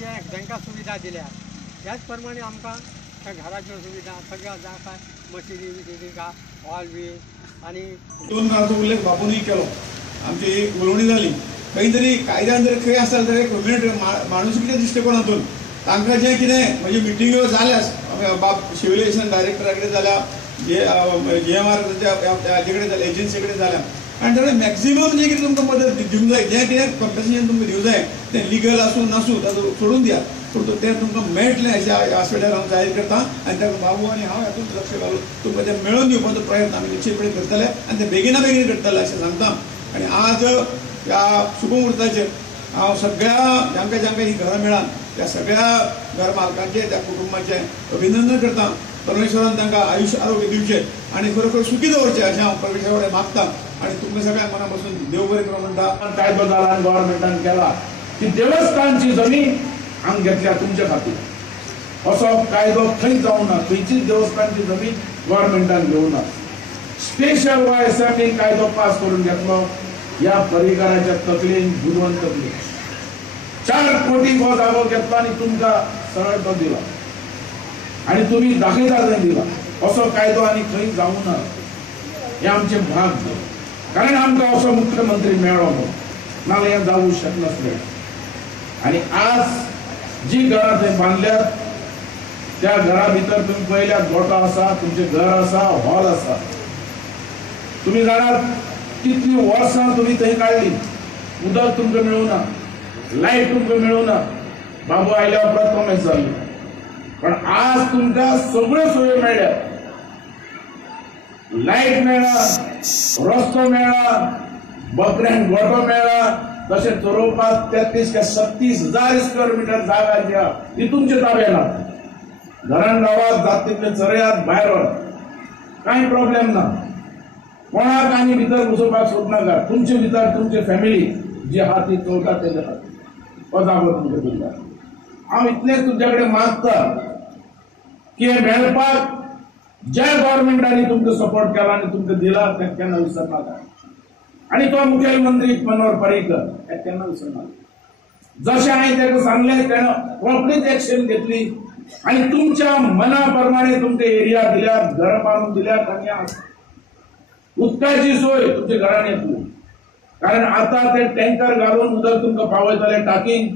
तांकां सुविधा दिल्या त्याच प्रमाणे आमकां त्या घराच्यो सुविधा सगळ्या जा काय मशिनी बिशिनी का हॉल बी आणि दोन काळाचो उल्लेख बापूनय केलो आमची एक उलोवणी जाली खंय तरी कायद्यान जर खंय आसता तर एक माणुसकीच्या दृश्टिकोनातून तांकां जें कितें म्हणजे मिटिंग्यो जाल्यास बाब सिव्हिलायझेशन डायरेक्टरा कडेन जाल्या GMR हाजे कडेन जाल्या एजन्सी कडेन जाल्या आनी ताणें मॅक्झिमम जें कितें तुमकां मदत दिवंक जाय जें कितें कंपन्सेशन तुमकां दिवंक जाय तें लिगल आसूं नासूं ताचो सोडून दियात पूण तें तुमकां मेळटलें अशें हॉस्पिटलान हांव जाहीर करता आनी ताका बाबू आनी हांव हातूंत लक्ष घालून तुमकां तें मेळोवन दिवपाचो प्रयत्न आमी निश्चितपणे करतले आनी तें बेगिना बेगीन करतले अशें सांगता आनी आज ह्या शुभमुहूर्ताचेर हांव सगळ्या जांकां जांकां ही घरां मेळ्ळात त्या सगळ्या घर मालकांचे त्या कुटुंबाचें अभिनंदन करता परमेश्वरान तांकां आयुश्य आरोग्य दिवचें आनी खरोखर सुखी दवरचें अशें हांव परमेश्वरा कडेन मागता आनी तुमकां सगळ्यांक मना पासून देव बरें करूं म्हणटा कायदो जाला आनी गव्हर्नमेंटान केला की देवस्थानची जमीन हांगा घेतल्या तुमचे खातीर असो कायदो खंय जावंक ना खंयचीच देवस्थानची जमीन गव्हर्नमेंटान घेवंक ना स्पेशल वायएसआरटीन कायदो पास करून घेतलो ह्या परिकाराच्या तकलेन बुदवंत तकले 4 कोटी हो जागो घेतलो आनी तुमकां सरळ तो दिला आनी तुमी दाखयता थंय दिला असो कायदो आनी खंय जावंक ना हें आमचें भाग्य कारण आमकां असो मुख्यमंत्री मेळ्ळो नाजाल्यार हें जावूंक शकनासलें आनी आज जी घरां थंय बांदल्यात त्या घरा भितर तुम्ही पळयल्यात गोठो आसा तुमचें घर आसा हॉल आसा तुम्ही जाणात कितली वर्सां तुम्ही थंय काडली उदक तुमकां मेळूना लायट तुमकां मेळूना बाबू आयल्या उपरांत कॉमेस जाल्ली पण आज तुमकां सगळ्यो सोयो मेळ्ळ्यात लायट मेळ्ळा रस्तो मेळ्ळा बकऱ्यांक गोठो मेळ्ळा तशें चरोवपाक 33 ते 36,000 स्क्वेअर मिटर जागा जी आहा ती तुमच्या ताब्यान आसा घरान रावात जात तितले चरयात भायर वरात कांय प्रॉब्लेम ना कोणाक आनी भितर घुसोवपाक सोदनाका तुमचे भितर तुमची फॅमिली जी आहा ती चलता तेजे खातीर हो जागो तुमच्या दिला हांव इतलेंच तुमचे कडेन मागता की हें मेळपाक ज्या गव्हर्नमेंटांनी तुमकां सपोर्ट केला आनी तुमकां दिला तें केन्ना विसरनाका आनी तो मुखेलमंत्री मनोहर पर्रीकर हें केन्ना विसरनाका जशें हांवें ताका सांगलें तेणें रोखडीच एक्शन घेतली आणि तुमच्या मनाप्रमाणे तुमचे एरिया दिल्यात घर बांधून दिल्यात आणि आज उदकाची सोय तुमच्या घरान येतली कारण आता ते टँकर घालून उदक तुमकां पावयतले टाकीन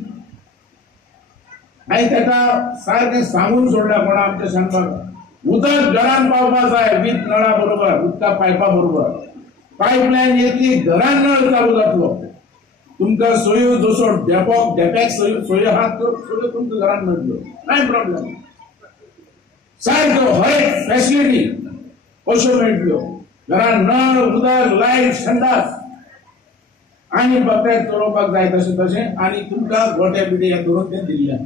हांवें ताका सारकें सांगून सोडल्या कोणा आमच्या सांगपाक उदक घरान पावपा जाय वीज नळा बरोबर उदका पायपा बरोबर पायपलायन येतली घरान नळ चालू जातलो तुमकां सोयो जसो डेप्याक सोयो आहात त्यो सोयो तुमच्या घरान मेळटल्यो कांय प्रॉब्लेम सारक्यो हर एक फॅसिलिटी अश्यो मेळटल्यो घरान नळ उदक लायट संडास आनी बकऱ्याक चलोवपाक जाय तशें आणि तुमकां गोठे बिटे हे करून तें दिल्लें